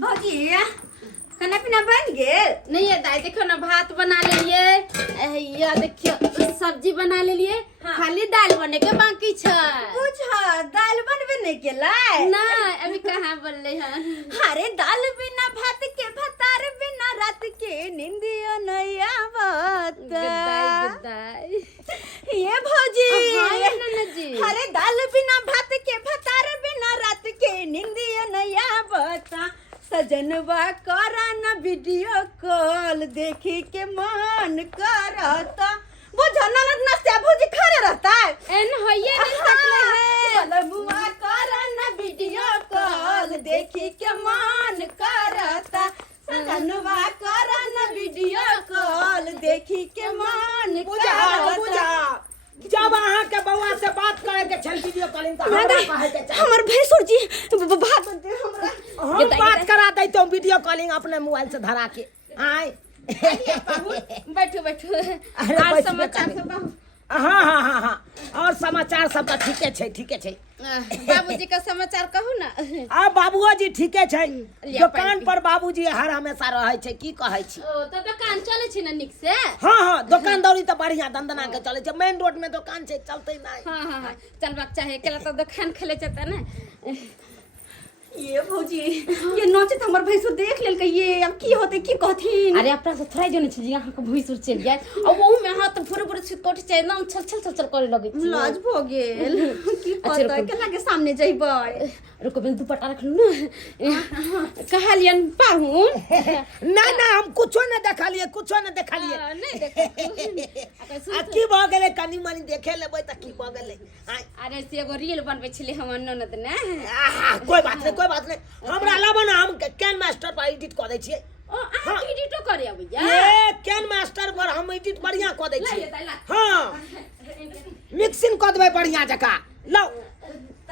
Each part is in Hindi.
भौजी खाना पीना बन गेल? नहीं है दाई, देखो ना भात बना लिए, या देखियो सब्जी बना लिए। हाँ। खाली दाल बने के बाकी छ। बुझा दाल बनबे नहीं केला ना अभी कहाँ बनले हैं। अरे दाल बिना भात के भतार बिना रात के निंदियो नहीं आवत। गदाई ये भौजी हाँ नन्ना जी। अरे दाल बिना भात के भतार बिना रात के निंदियो नहीं आवत। सजनवा करा न वीडियो कॉल देखी के मन करता। वो जननत नस्या भौजी खड़े रहता है एन होइए नहीं सकले है। बलमुआ करा न वीडियो कॉल देखी के मन करता। सजनवा करा न वीडियो कॉल देखी के मन करता। जब अहाँ के बउआ से बात करे के छल वीडियो कॉलिंग त हमरा कहे के चाही। हमर भैंसुर जी बात बनते हमरा हम बात करा दै तो वीडियो कॉलिंग अपने मोबाइल से धरा के आए। बैठो बैठो। अरे और बैठ समाचार के सब बाबू? हाँ और समाचार सब तो ठीके छै। बाबूजी का समाचार कहू ना। आ बाबूओ जी ठीके छै। लिया दुकान पानी। पर बाबूजी हर हमेशा रहे छै, की कहै छी। ओ तो दुकान चले छी ना निक से। हाँ दुकान दौरी तो बढ़िया दंदना के चले छै। मेन रोड में दुकान छै, चलते नहीं। हाँ चलबाक चाहे केला तो दुकान खेले चता ना। ये भौजी ये नोचत हमर भैंसुर देख लेल के ये अब की होते की कहथिन। अरे अपना से थोड़ा जने छी यहाँ के भूई सुर चल जाए और वो में हाथ फुर फुर से कोठी चाहे नाम छल करे लगे छी। लाज भ गेल की अच्छा, पता रुको। केला के सामने जइबै। रुको बिन दुपट्टा रख लूं ना। कहलियन पाहुन ना हम कुछो न देखलिए नहीं देखो। आ की भ गेले कनी मनी देखे लेबै त की भ गेले। अरे से एगो रील बनबै छली हमर ननद ने। कोई बात नहीं हमरा लाबो ना, हम कैन मास्टर पर एडिट क दै छियै। ओ आ एडिटो करे अबैया। ये कैन मास्टर पर हम एडिट बढ़िया क दै ला छियै। ये ला। हां मिक्सिंग क देबै बढ़िया जका। लो त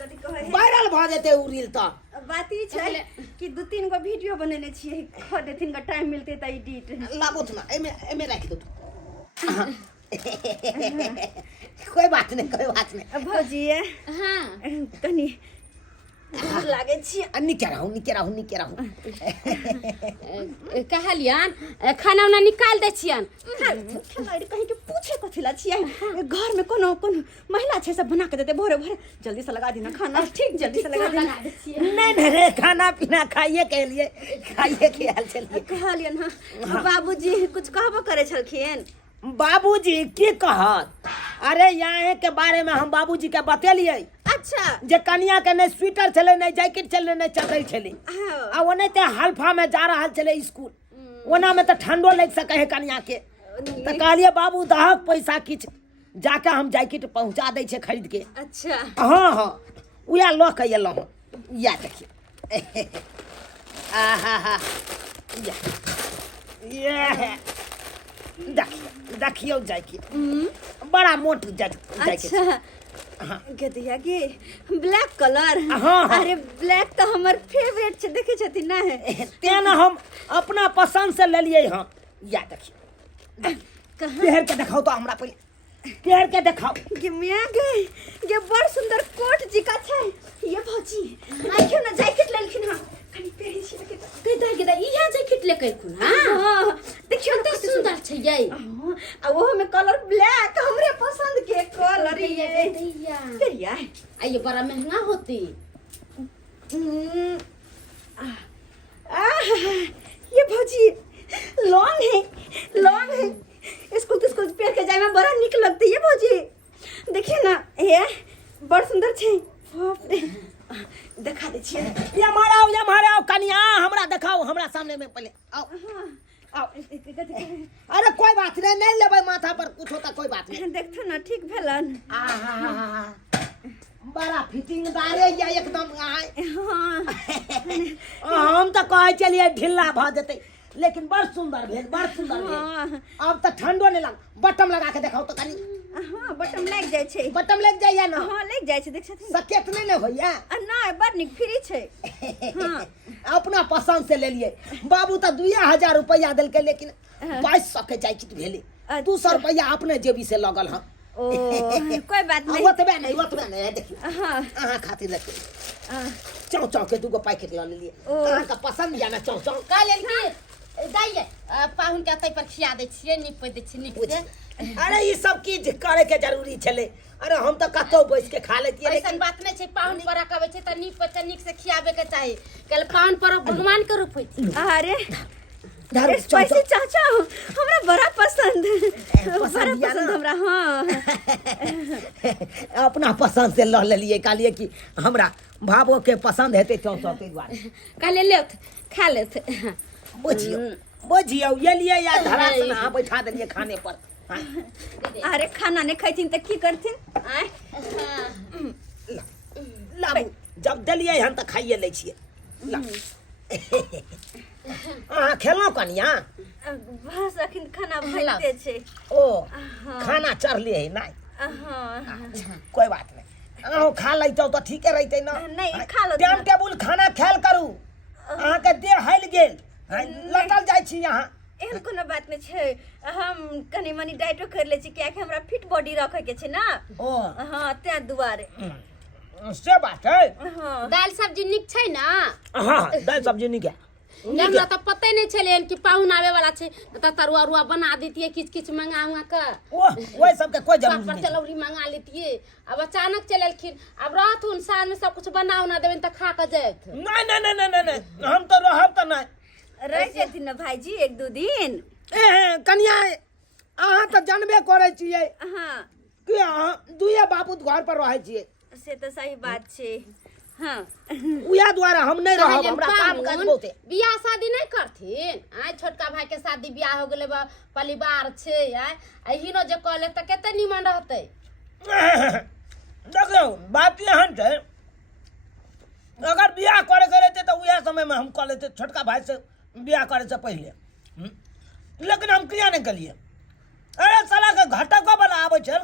कथि कहै है वायरल भ जेतै उ रील त। बात ई छै कि दू तीन गो वीडियो बनेने छियै, ख देथिन का टाइम मिलते त एडिट। लाबो त ना एमे राख दो। कोई बात नहीं। भौजी हां तनी लागे छी। निके रहू। कहलियन खाना उना निकाल दे छियन। खेलाड़ी कहीं के पूछे कथि ला छियै। घर में कोनो महिला छै सब बना के देते भोरे जल्दी से लगा दी ना खाना। ठीक जल्दी से लगा देना। नहीं रे खाना पीना खाइए के हाल चलिए। कहलियन हां बाबूजी कुछ कहबो करे छलखिन। बाबूजी की कहत? अरे यहाँ के बारे में हम बाबूजी के बतेलिए। अच्छा जे कनिया के नहीं स्वेटर चले, नहीं जैकेट चले, नहीं चदर चले। आ ओने ते हल्फा में जा रहा चले स्कूल। ओना में तो ठंडो लग सके है कनिया के। तो कहलिए बाबू दहक पैसा किछ जाके हम जैकेट पहुंचा दे छे खरीद के। अच्छा हाँ उया लो के एलो हूं। या देखिए आहा ये देखियो जैकेट बड़ा मोट जैकेट। अच्छा हाँ। गदिया के ब्लैक कलर। हाँ। अरे ब्लैक तो हमर फेवरेट छै, देखे छथिन ना। तेना हम अपना पसंद से ले लिए। हाँ या देखिए पहर के दिखाओ तो हमरा पहले पहर के दिखाओ। गे मिया गे ये बड़ सुंदर कोट जी का छै। ये भौजी आइयो ना जैकेट लेलखिन। हां कनी पेरी छी गदा इहा जैकेट लेके खुन। हां देखियो कते सुंदर छै ये। आ वो में कलर ब्लैक हमरे पसंद के कलर ये दैया करिया। ये बड़ा महंगा होती। ये भौजी लॉन्ग है। स्कूल पहन के जाए में बड़ा निक लगती है भौजी। देखिए ना ये बड़ सुंदर छै। बाप रे दिखा दे छिए। ये माराओ कनिया हमरा दिखाओ हमरा सामने में पहले आओ। अरे कोई बात नहीं लेबै माथा पर कुछ होता कोई बात नहीं। देखथु ना ठीक भेलन। बड़ा फिटिंग दारे या एकदम हां हम तो कहे चलिए ढिल्ला भ जेतै, लेकिन बड़ सुंदर भेल। अब तो ठंडो नहीं लग। बटम लगा के दिखाओ तो कनी। हां बटम लग जाय छै। बटम लग जाइए ना। हां लग जाय छै देख छथिन। सकेत नहीं न होइया। ना बड़ निक फ्री छै। हां अपना पसंद से ले लिए। बाबू तो 2000 रुपया दिल के, लेकिन 2200 के जैकेट भेले। 200 रुपया अपने जेबी से लगल। हम ओ कोई बात नहीं। ओतबे नहीं देखिए। हां अहाँ खातिर लेके चाव चाव के दूगो पैकेट ला लिए कहाँ का पसंद या ना चाव चाव का लेल की दाइए पाहुन के तै पर खिया दै छियै नीप दै छियै नीक से अरे ये सब चीज करे के जरूरी छले अरे हम तो कतो बैठ के खा लेती ऐसन बात नहीं छै पाहुन पर कहबै छै त नीप पे नीक से खियाबे के चाही कल पाहुन पर भगवान के रूप होई अरे स्पाइसी चाचा हमरा बड़ा पसंद बड़ा पसंद हमरा हाँ अपना पसंद से ल लेलिए कहलिए कि हमरा भावो के पसंद हेते चाव चाव के द्वारा का ले ले खा ले बुझियो ये लिए या धरा से ना बैठा देलिए खाने पर हाँ? अरे खाना नहीं खैथिन त की करथिन आय लाबू जब देलिए हम त खाइए ले छिए ला खेलो कनिया बस अखन खाना भइते छै ओ खाना चढ़लिए है नहीं कोई बात नहीं अहो खा लैतो तो ठीके रहते ना नहीं खा लो टाइम टेबुल खाना खेल करू अहाँ के देह हल गेल लटल जाय छी यहाँ एहन कोनो बात नहीं छै हम कनी मनी डाइटो कर ले छी कियाकि हमरा फिट बॉडी रखे के छै ना ओ हाँ ते दुआरे से बात है हाँ दाल सब्जी निक छै ना हाँ दाल सब्जी निक है हमरा तो पते नहीं चले कि पाहुन आवे वाला छै त तरुआ रुआ बना देतिए किछ किछ मंगा हुआ का वो सब के कोई जरूरत पर नहीं चलौरी मंगा लेतिए अब अचानक चललखिन अब रात हुन साँझ में सब कुछ बना उना देबे त खा के जात नहीं नहीं नहीं नहीं नहीं हम तो रहब त नहीं रह जेथिन ना भाईजी एक दो दिन ए कनिया अहाँ तो जानबे करे छिए हाँ कि अहाँ दुए बाबू घर पर रहे छिए से तो सही बात छै हाँ उया द्वारा हम नहीं रहब हमरा काम काज बहुते बियाह शादी नहीं करथिन आय छोटका भाई के शादी बियाह हो गेले परिवार छै आय एहिनो जे कहले त केते निमन रहते देखो बात एहन छै अगर बियाह करे रहते तो उया समय में हम कह लेते छोटका भाई से बियाह करे से पहले लेकिन हम किया नहीं कलिए अरे साला के घटक वाला आवे छै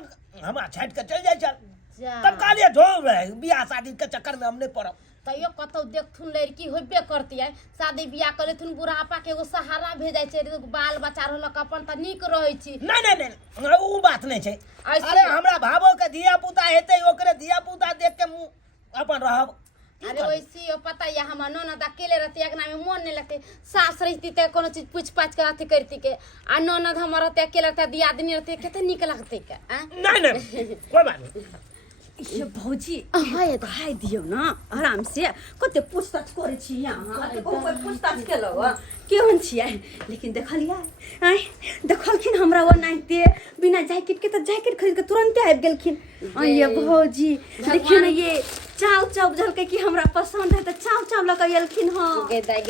हमरा छाट के चल जाय छल तब कहलिए ढोल बियाह शादी के चक्कर में हम नहीं पड़ब तैयो कतौ देखथुन लड़की होबे करती है शादी बियाह करेथुन बुढ़ापा के एगो सहारा भेजाय छै बाल बच्चा रहलक अपन त नीक रहै छी नहीं नहीं नहीं वो बात नहीं छै अरे हमरा भावो के धिया पुता हेते ओकरे धिया पुता देख के मुंह अपन रहब अरे वैसी हो पता है हम ननद अकेले रहती अगना में मन नहीं लगते सास रहती तो कोनो चीज पूछ पाछ के अथी करती के आ ननद हम रहते अकेले रहते दियादनी रहते केते नीक लगते के नहीं नहीं कोई बात नहीं ये भौजी हाय खाई दियो ना आराम से कते पूछताछ करे छी यहाँ कोई पूछताछ केलो केहन छियै लेकिन देखलियै आय देखलखिन हमरा वो नाइते बिना जैकेट के त जैकेट खरीद के तुरंत आबि गेलखिन ये भौजी देखिए ना ये चाव चाव झलके कि हमरा पसंद है त चाव चाव लगा एलखिन हां गेदाय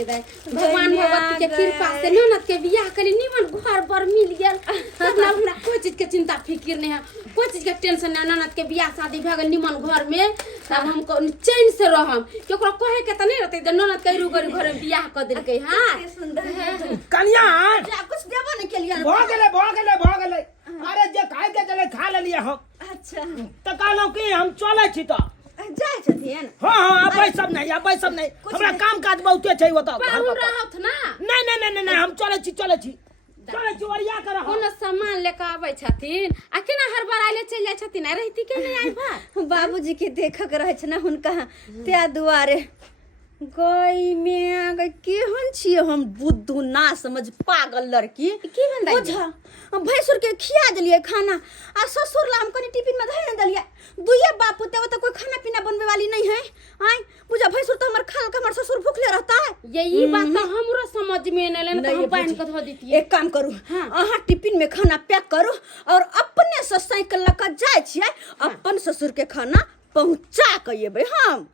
भगवान भगवती के कृपा से ननद के बियाह करी निमन घर पर मिल गेल मतलब हमरा कोई चीज के चिंता फिक्र नहीं है कोई चीज के टेंशन नहीं ननद के बियाह शादी भ गेल निमन घर में तब हम चैन से रहम केकरो कहे के त नहीं रहते जे ननद के घर में बियाह क देलकै हां सुंदर है कन्या कुछ देबो नहीं केलिए भ गेले अरे जे खाए के चले खा लेलिए हम अच्छा त कहलौ कि हम चले छी त जाय छथिन हां अबै सब नहीं हमरा काम काज बहुते छै ओत पाहुन रहत ना नहीं हम चले छी ओरिया कर कोनो सामान लेके आबै छथिन आ केना हर बार आले चल जाय छथिन आ रहती के नहीं आइबा बाबूजी के देखक रहे छ ना हुनका ते दुआरे गई में केहन छिए हम बुद्धू ना समझ पागल लड़की की बंदा बुझा भैंसुर के खिया देलिए खाना आ ससुर ला हम कनी टिफिन में धर देलिए दुइये बापू ते तो कोई खाना पीना बनवे वाली नहीं है आय बुझा भैंसुर तो हमर खाल के हमर ससुर भूखले रहता है यही बात तो हमरो समझ में नहीं लेन तो हम पानी के धो देतिए एक काम करू अहाँ टिफिन में खाना पैक करू और अपने से साइकिल लगा जाय छिए अपन ससुर के खाना पहुंचा के एबे हम